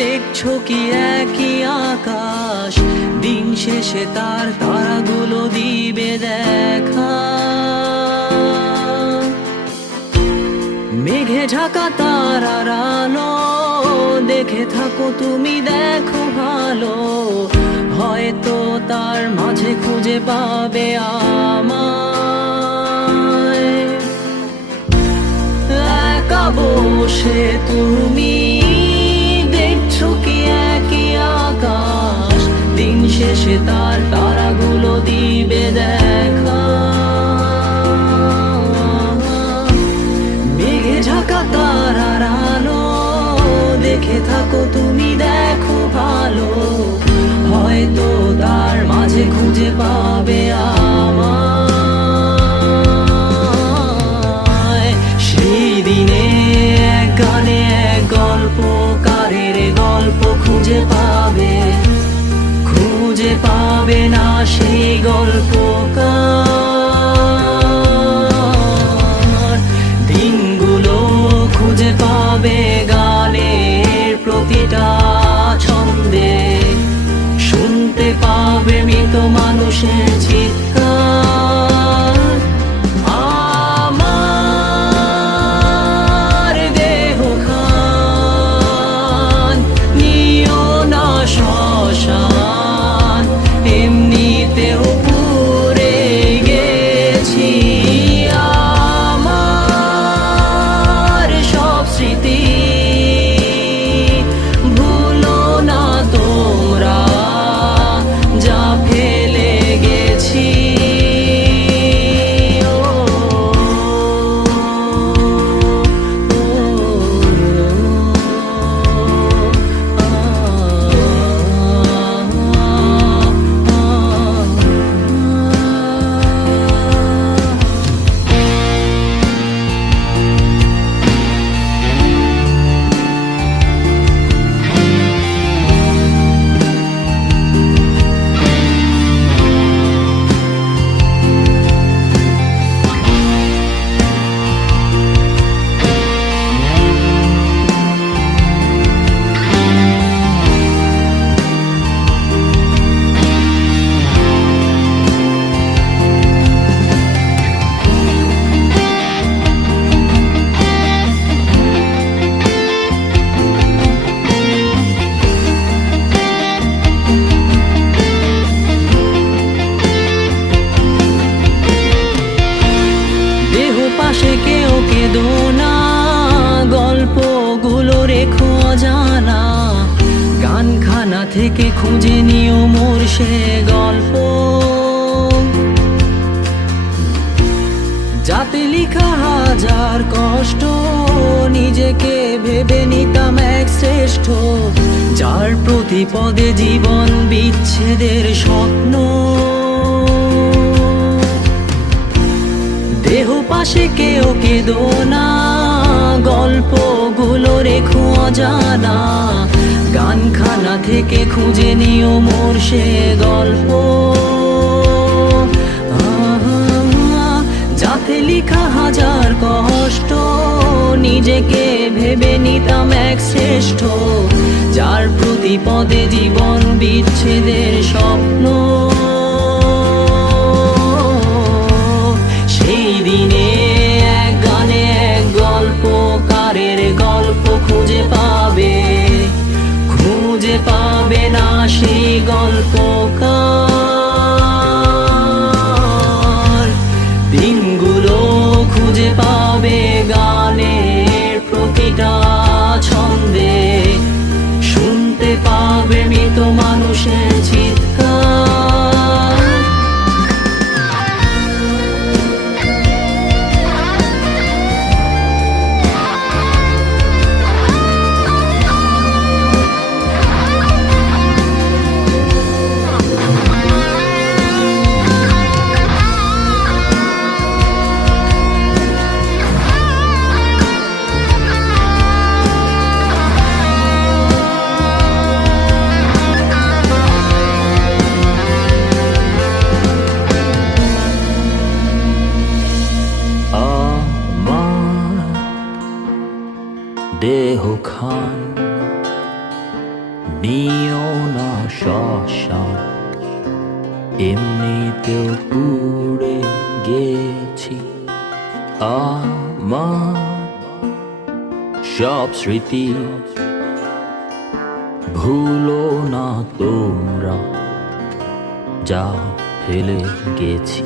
দেখছো কি একই আকাশ, দিন শেষে তার তারাগুলো দিবে দেখা। মেঘে ঢাকা তারার আলো দেখে থাকো তুমি, দেখো ভালো, হয়তো তার মাঝে খুঁজে পাবে আমায়। একা বসে তুমি দেখছো কি একই আকাশ, দিন শেষে তার তারাগুলো দিবে দেখা। মেঘে ঢাকা তারার আলো দেখে থাকো তুমি, দেখো ভালো, হয়তো তার মাঝে খুঁজে পাবে আমায়। সেই দিনে এক গানে এক গল্পকারের গল্প খুঁজে পাবে, খুঁজে পাবে না সেই গল্পকার। দিনগুলো খুঁজে পাবে গানের প্রতিটা ছন্দে, শুনতে পাবে মৃত মানুষের চিৎকার। আমার দেহ খান নিও না শ্মশান, এমনিতেও পুড়ে গেছি। আমার সব স্মৃতি ভুলো না তোমরা, যা ফেলে গেছি। পাশে কেউ কেঁদো না, গল্পগুলো রেখো অজানা, গানখানা থেকে খুঁজে নিও মোর সে গল্প, যাতে লিখা হাজার কষ্ট, নিজেকে ভেবে নিতাম এক শ্রেষ্ঠ, যার প্রতি পদে জীবন বিচ্ছেদের স্বপ্ন। দেহ পাশে কেউ কেঁদো না, গল্পগুলো রেখো অজানা, গানখানা থেকে খুঁজে নিও মোর সে গল্প, যাতে লিখা হাজার কষ্ট, নিজেকে ভেবে নিতাম এক শ্রেষ্ঠ, যার প্রতি পদে জীবন বিচ্ছেদের স্বপ্ন। সেই দিনে এক গানে এক গল্পকারের গল্প খুঁজে পাবে, খুঁজে পাবে না সেই গল্পকার। দিনগুলো খুঁজে পাবে গানের প্রতিটা ছন্দে, শুনতে পাবে মৃত মানুষের চিৎকার। পাষাণ এমনিতেও পুড়ে গেছি। আমার সব স্মৃতি ভুলো না তোমরা, যা ফেলে গেছি।